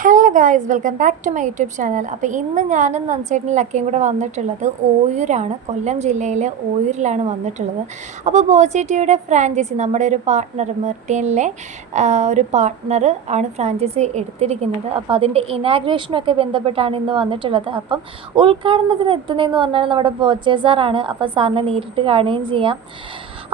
Hello guys, welcome back to my YouTube channel. അപ്പോൾ ഇന്ന് ഞാനും നൻസേട്ടനും ലക്കിയും കൂടെ വന്നിട്ടുള്ളത് ഓയൂരാണ്. കൊല്ലം ജില്ലയിലെ ഓയൂരിലാണ് വന്നിട്ടുള്ളത്. അപ്പോൾ ബോച്ചേട്ടിയുടെ ഫ്രാഞ്ചൈസി, നമ്മുടെ ഒരു പാർട്ട്ണർ മെർട്ടിയനിലെ ഒരു പാർട്ട്ണർ ആണ് ഫ്രാഞ്ചൈസി എടുത്തിരിക്കുന്നത്. അപ്പോൾ അതിൻ്റെ ഇനാഗ്രേഷനൊക്കെ ബന്ധപ്പെട്ടാണ് ഇന്ന് വന്നിട്ടുള്ളത്. അപ്പം ഉദ്ഘാടനത്തിന് എത്തുന്നതെന്ന് പറഞ്ഞാൽ നമ്മുടെ ബോച്ചേ സാറാണ്. അപ്പോൾ സാറിനെ നേരിട്ട് കാണുകയും ചെയ്യാം.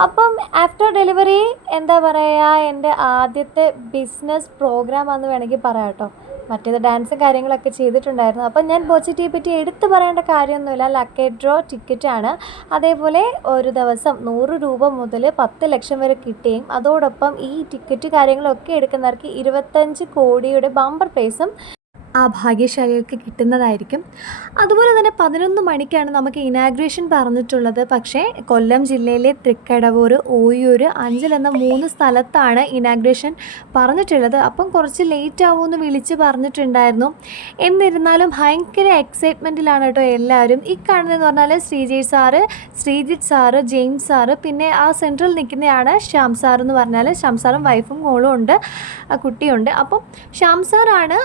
അപ്പം ആഫ്റ്റർ ഡെലിവറി എന്താ പറയുക, എൻ്റെ ആദ്യത്തെ ബിസിനസ് പ്രോഗ്രാമാണെന്ന് വേണമെങ്കിൽ പറയാം കേട്ടോ. മറ്റേത് ഡാൻസും കാര്യങ്ങളൊക്കെ ചെയ്തിട്ടുണ്ടായിരുന്നു. അപ്പം ഞാൻ ബോച്ചേട്ടിയെ പറ്റി എടുത്തു പറയേണ്ട കാര്യമൊന്നുമില്ല. ലക്കി ഡ്രോ ടിക്കറ്റാണ്. അതേപോലെ ഒരു ദിവസം 100 രൂപ മുതൽ 10 ലക്ഷം വരെ കിട്ടുകയും അതോടൊപ്പം ഈ ടിക്കറ്റ് കാര്യങ്ങളൊക്കെ എടുക്കുന്നവർക്ക് 25 കോടിയുടെ ബമ്പർ പ്രൈസും ആ ഭാഗ്യശാലികൾക്ക് കിട്ടുന്നതായിരിക്കും. അതുപോലെ തന്നെ 11 മണിക്കാണ് നമുക്ക് ഇനാഗ്രേഷൻ പറഞ്ഞിട്ടുള്ളത്. പക്ഷേ കൊല്ലം ജില്ലയിലെ തൃക്കടവൂർ, ഓയൂർ, അഞ്ചൽ എന്ന 3 സ്ഥലത്താണ് ഇനാഗ്രേഷൻ പറഞ്ഞിട്ടുള്ളത്. അപ്പം കുറച്ച് ലേറ്റ് ആവുമെന്ന് വിളിച്ച് പറഞ്ഞിട്ടുണ്ടായിരുന്നു. എന്നിരുന്നാലും ഭയങ്കര എക്സൈറ്റ്മെൻറ്റിലാണ് കേട്ടോ എല്ലാവരും. ഈ കാണുന്നതെന്ന് പറഞ്ഞാൽ ശ്രീജിത്ത് സാറ്, ജെയിംസ് സാറ്, പിന്നെ ആ സെൻട്രൽ നിൽക്കുന്നതാണ് ശ്യാം സാർ എന്ന് പറഞ്ഞാൽ. ശ്യാം സാറും വൈഫും മോളും ഉണ്ട്, കുട്ടിയുണ്ട്. അപ്പം ശ്യാം സാറാണ്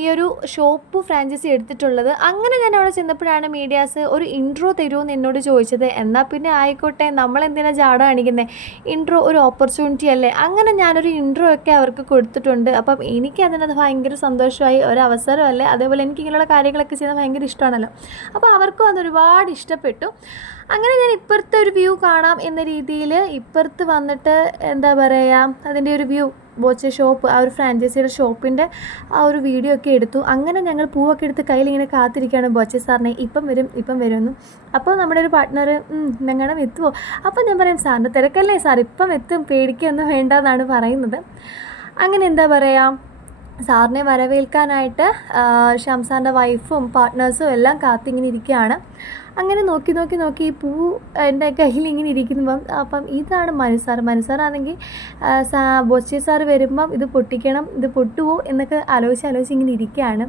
ഈ ഒരു ഷോപ്പ് ഫ്രാഞ്ചൈസി എടുത്തിട്ടുള്ളത്. അങ്ങനെ ഞാൻ അവിടെ ചെന്നപ്പോഴാണ് മീഡിയാസ് ഒരു ഇൻട്രോ തരുമെന്ന് എന്നോട് ചോദിച്ചത്. എന്നാൽ പിന്നെ ആയിക്കോട്ടെ, നമ്മളെന്തിനാ ജാട കാണിക്കുന്നത്, ഇൻട്രോ ഒരു ഓപ്പർച്യൂണിറ്റി അല്ലേ. അങ്ങനെ ഞാനൊരു ഇൻട്രോ ഒക്കെ അവർക്ക് കൊടുത്തിട്ടുണ്ട്. അപ്പം എനിക്ക് അതിനത് ഭയങ്കര സന്തോഷമായി, ഒരവസരമല്ലേ. അതേപോലെ എനിക്ക് ഇങ്ങനെയുള്ള കാര്യങ്ങളൊക്കെ ചെയ്യുന്നത് ഭയങ്കര ഇഷ്ടമാണല്ലോ. അപ്പോൾ അവർക്കും അതൊരുപാട് ഇഷ്ടപ്പെട്ടു. അങ്ങനെ ഞാൻ ഇപ്പുറത്തെ ഒരു വ്യൂ കാണാം എന്ന രീതിയിൽ ഇപ്പുറത്ത് വന്നിട്ട് എന്താ പറയുക, അതിൻ്റെ ഒരു വ്യൂ, ബോച്ചെ ഷോപ്പ്, ആ ഒരു ഫ്രാഞ്ചൈസിയുടെ ഷോപ്പിൻ്റെ ആ ഒരു വീഡിയോ ഒക്കെ എടുത്തു. അങ്ങനെ ഞങ്ങൾ പൂവൊക്കെ എടുത്ത് കയ്യിൽ ഇങ്ങനെ കാത്തിരിക്കുകയാണ് ബോച്ചെ സാറിനെ, ഇപ്പം വരുമെന്ന്. അപ്പോൾ നമ്മുടെ ഒരു പാർട്ട്ണർ ഞങ്ങളുടെ എത്തുമോ. അപ്പോൾ ഞാൻ പറയും, സാറിൻ്റെ തിരക്കല്ലേ സാർ, ഇപ്പം എത്തും, പേടിക്കൊന്നും വേണ്ട എന്നാണ് പറയുന്നത്. അങ്ങനെ എന്താ പറയുക, സാറിനെ വരവേൽക്കാനായിട്ട് ശ്യാം സാറിൻ്റെ വൈഫും പാർട്ട്നേഴ്സും എല്ലാം കാത്തിങ്ങനെ ഇരിക്കുകയാണ്. അങ്ങനെ നോക്കി ഈ പൂ എൻ്റെ കയ്യിൽ ഇങ്ങനെ ഇരിക്കുമ്പം, അപ്പം ഇതാണ് മനുസാറാണെങ്കിൽ ബോച്ചെ സാറ് വരുമ്പം ഇത് പൊട്ടിക്കണം, ഇത് പൊട്ടുമോ എന്നൊക്കെ ആലോചിച്ച് ഇങ്ങനെ ഇരിക്കുകയാണ്.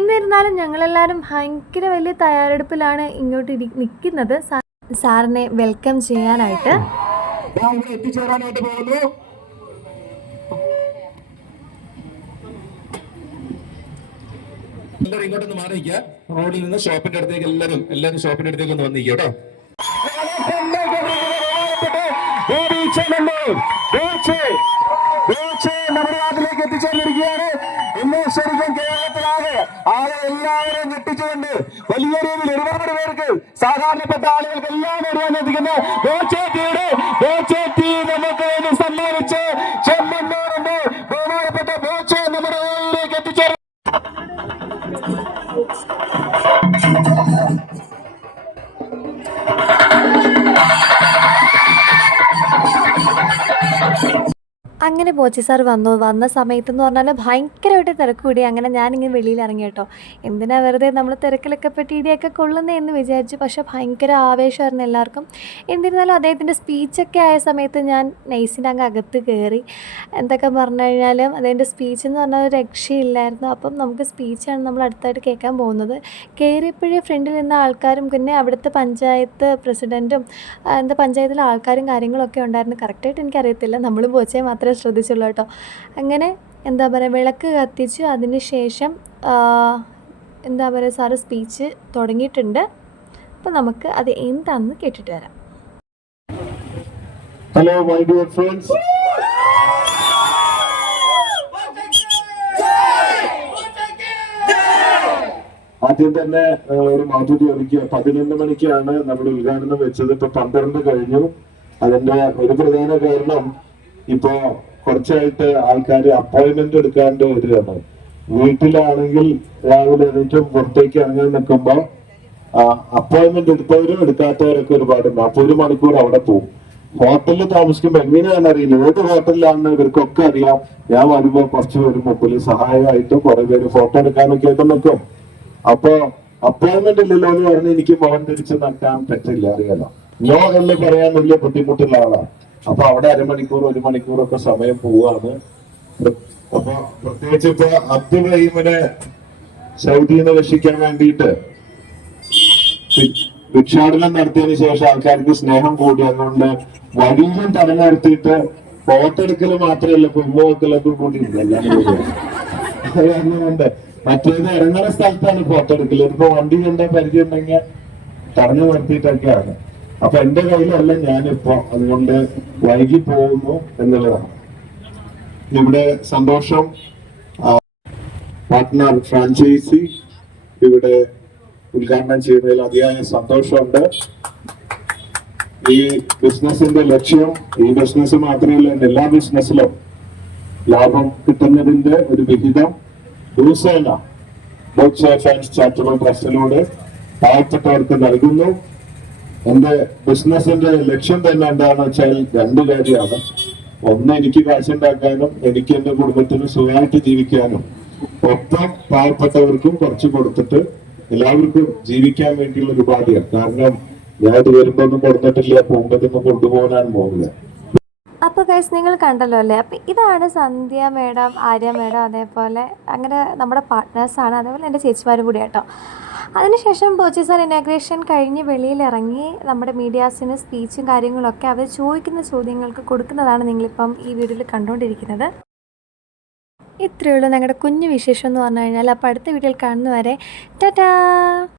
എന്നിരുന്നാലും ഞങ്ങളെല്ലാവരും ഭയങ്കര വലിയ തയ്യാറെടുപ്പിലാണ് ഇങ്ങോട്ട് നിൽക്കുന്നത് സാറിനെ വെൽക്കം ചെയ്യാനായിട്ട്. എത്തിച്ചേരാനായിട്ട് പോകുന്നു. എല്ലാവരും ഇങ്ങോട്ടൊന്ന് മാറിയിരിക്കുക. റോഡിൽ നിന്ന് ഷോപ്പിന്റെ അടുത്തേക്ക് എല്ലാവരും ഷോപ്പിന്റെ അടുത്തേക്ക് ഒന്ന് വന്നിരിക്കുക കേട്ടോ. നമ്മുടെ നാട്ടിലേക്ക് എത്തിച്ചേർന്നിരിക്കുകയാണ്. ഇന്ന് ശരിക്കും കേരളത്തിലാകെ ആളെ എല്ലാവരും ഞെട്ടിച്ചുകൊണ്ട് വലിയ രീതിയിൽ ഒരുപാട് പേർക്ക്, സാധാരണപ്പെട്ട ആളുകൾക്ക് എല്ലാം അറിയാൻ എത്തിക്കുന്ന ബോച്ചേട്ടി നമുക്ക് വേണ്ടി സമ്മാനിച്ച് ചെമ്മണ്ണൂരിന്റെ ബഹുമാനപ്പെട്ട ബോച്ചെ നമ്മുടെ ഊരിലേക്ക് എത്തിച്ചേർന്നു. അങ്ങനെ ബോച്ചെ സാർ വന്ന സമയത്തെന്ന് പറഞ്ഞാൽ ഭയങ്കരമായിട്ട് തിരക്ക് കൂടി. അങ്ങനെ ഞാനിങ്ങനെ വെളിയിൽ ഇറങ്ങി കേട്ടോ. എന്തിനാ വെറുതെ നമ്മൾ തിരക്കിലൊക്കെ പെട്ട് ഇടിയൊക്കെ കൊള്ളുന്നേ എന്ന് വിചാരിച്ചു. പക്ഷേ ഭയങ്കര ആവേശമായിരുന്നു എല്ലാവർക്കും. എന്നിരുന്നാലും അദ്ദേഹത്തിൻ്റെ സ്പീച്ചൊക്കെ ആയ സമയത്ത് ഞാൻ നൈസിൻ്റെ അകത്ത് കയറി. എന്തൊക്കെ പറഞ്ഞു കഴിഞ്ഞാലും അതിൻ്റെ സ്പീച്ച് എന്ന് പറഞ്ഞാൽ ഒരു രക്ഷയില്ലായിരുന്നു. അപ്പം നമുക്ക് സ്പീച്ചാണ് നമ്മൾ അടുത്തായിട്ട് കേൾക്കാൻ പോകുന്നത്. കയറിയപ്പോഴേ ഫ്രണ്ടിൽ നിന്ന ആൾക്കാരും പിന്നെ അവിടുത്തെ പഞ്ചായത്ത് പ്രസിഡൻറ്റും പഞ്ചായത്തിലെ ആൾക്കാരും കാര്യങ്ങളൊക്കെ ഉണ്ടായിരുന്നു. കറക്റ്റായിട്ട് എനിക്കറിയത്തില്ല, നമ്മൾ ബോച്ചയെ മാത്രമേ ശ്രദ്ധിച്ചുള്ളൂ കേട്ടോ. അങ്ങനെ എന്താ പറയുക, വിളക്ക് കത്തിച്ചു. അതിന് ശേഷം എന്താ പറയുക, സാറ് സ്പീച്ച് തുടങ്ങിയിട്ടുണ്ട്. അപ്പം നമുക്ക് അത് എന്താണെന്ന് കേട്ടിട്ട് വരാം. ഹലോ മൈ ഡിയർ ഫ്രണ്ട്സ്, ആദ്യം തന്നെ ഒരു മാധുരി ഒരുക്കിയ 11 മണിക്കാണ് നമ്മൾ ഉദ്ഘാടനം വെച്ചത്. ഇപ്പൊ 12 കഴിഞ്ഞു. അതിന്റെ ഒരു പ്രധാന കാരണം, ഇപ്പൊ കുറച്ചായിട്ട് ആൾക്കാർ അപ്പോയിന്റ്മെന്റ് എടുക്കാണ്ട് വരികയാണ്. വീട്ടിലാണെങ്കിൽ രാവിലെ എണീറ്റും പുറത്തേക്ക് ഇറങ്ങാൻ നിൽക്കുമ്പോ അപ്പോയിന്റ്മെന്റ് എടുത്തവരും എടുക്കാത്തവരൊക്കെ ഒരുപാടുണ്ട്. അപ്പൊ 1 മണിക്കൂർ അവിടെ പോകും. ഹോട്ടലിൽ താമസിക്കുമ്പോ എങ്ങനെയാണെന്ന് അറിയില്ല, ഏത് ഹോട്ടലിലാണെന്ന് ഇവർക്കൊക്കെ അറിയാം. ഞാൻ വരുമ്പോ കുറച്ച് പേര് മുമ്പിൽ സഹായമായിട്ട് കുറെ പേര് ഫോട്ടോ എടുക്കാനൊക്കെ ആയിട്ട് നിൽക്കും. അപ്പൊ അപ്പോയിന്റ്മെന്റ് ഇല്ലല്ലോ എന്ന് പറഞ്ഞ് എനിക്ക് മുഖം തിരിച്ച് നടക്കാൻ പറ്റില്ല, അറിയാലോ. നോ എന്ന് പറയാൻ വലിയ ബുദ്ധിമുട്ടുള്ള ആളാണ്. അപ്പൊ അവിടെ 1 മണിക്കൂറൊക്കെ സമയം പോവാണ്. അപ്പൊ പ്രത്യേകിച്ച് ഇപ്പൊ അബ്ദുറഹീമിനെ സൗദിയിൽ നിന്ന് രക്ഷിക്കാൻ വേണ്ടിയിട്ട് ഭിക്ഷാടനം നടത്തിയതിനു ശേഷം ആൾക്കാർക്ക് സ്നേഹം കൂടി. അതുകൊണ്ട് വഴിയിലും തടഞ്ഞു നിർത്തിയിട്ട് ഫോട്ടോ എടുക്കൽ മാത്രമല്ല, ഉമ്മ വെക്കലൊക്കെ കൂടി ഉണ്ട്. എല്ലാം കൂടി കാരണം കൊണ്ട് മറ്റേത് ഇറങ്ങുന്ന സ്ഥലത്താണ് ഫോട്ടോ എടുക്കല്. ഇപ്പൊ വണ്ടി കണ്ട പരിചയം ഉണ്ടെങ്കിൽ തടഞ്ഞു നിർത്തിയിട്ടൊക്കെയാണ്. അപ്പൊ എന്റെ കയ്യിലല്ല ഞാനിപ്പോ, അതുകൊണ്ട് വൈകി പോകുന്നു എന്നുള്ളതാണ്. ഇവിടെ സന്തോഷം പാർട്ട്ണർ ഫ്രാഞ്ചൈസി ഇവിടെ ഉദ്ഘാടനം ചെയ്യുന്നതിൽ അതിയായ സന്തോഷമുണ്ട്. ഈ ബിസിനസിന്റെ ലക്ഷ്യം, ഈ ബിസിനസ് മാത്രമല്ല എല്ലാ ബിസിനസ്സിലും ലാഭം കിട്ടുന്നതിന്റെ ഒരു വിഹിതം ദിവസേന ബോത്ത് ഫാൻസ് ചാരിറ്റബിൾ ട്രസ്റ്റിലൂടെ പാവപ്പെട്ടവർക്ക് നൽകുന്നു. എന്റെ ബിസിനസിന്റെ ലക്ഷ്യം തന്നെ എന്താണെന്ന് വെച്ചാൽ രണ്ട് കാര്യമാണ്. ഒന്ന്, എനിക്ക് കാശുണ്ടാക്കാനും എനിക്ക് എന്റെ കുടുംബത്തിന് സുഖമായിട്ട് ജീവിക്കാനും, ഒപ്പം പാവപ്പെട്ടവർക്കും കുറച്ച് കൊടുത്തിട്ട് എല്ലാവർക്കും ജീവിക്കാൻ വേണ്ടിയുള്ള ഒരു ഉപാധിയാണ്. കാരണം ഞാൻ ഇത് വരുമ്പോ ഒന്നും കൊടുത്തിട്ടില്ല, പോകുമ്പോഴൊന്നും കൊണ്ടുപോകാനാണ് പോകുന്നത്. അപ്പോൾ ഗൈസ് നിങ്ങൾ കണ്ടല്ലോ അല്ലേ. അപ്പോൾ ഇതാണ് സന്ധ്യ മേഡം, ആര്യ മേഡം, അതേപോലെ അങ്ങനെ നമ്മുടെ പാർട്ട്നേഴ്സാണ്, അതേപോലെ എൻ്റെ ചേച്ചിമാരും കൂടി കേട്ടോ. അതിനുശേഷം ബോച്ചി സാർ ഇനാഗ്രേഷൻ കഴിഞ്ഞ് വെളിയിലിറങ്ങി നമ്മുടെ മീഡിയാസിന് സ്പീച്ചും കാര്യങ്ങളൊക്കെ അവർ ചോദിക്കുന്ന ചോദ്യങ്ങൾക്ക് കൊടുക്കുന്നതാണ് നിങ്ങളിപ്പം ഈ വീഡിയോയിൽ കണ്ടുകൊണ്ടിരിക്കുന്നത്. ഇത്രയേ ഉള്ളൂ ഞങ്ങളുടെ കുഞ്ഞു വിശേഷം എന്ന് പറഞ്ഞു കഴിഞ്ഞാൽ. അപ്പോൾ അടുത്ത വീഡിയോയിൽ കാണുന്നവരെ ടാറ്റാ.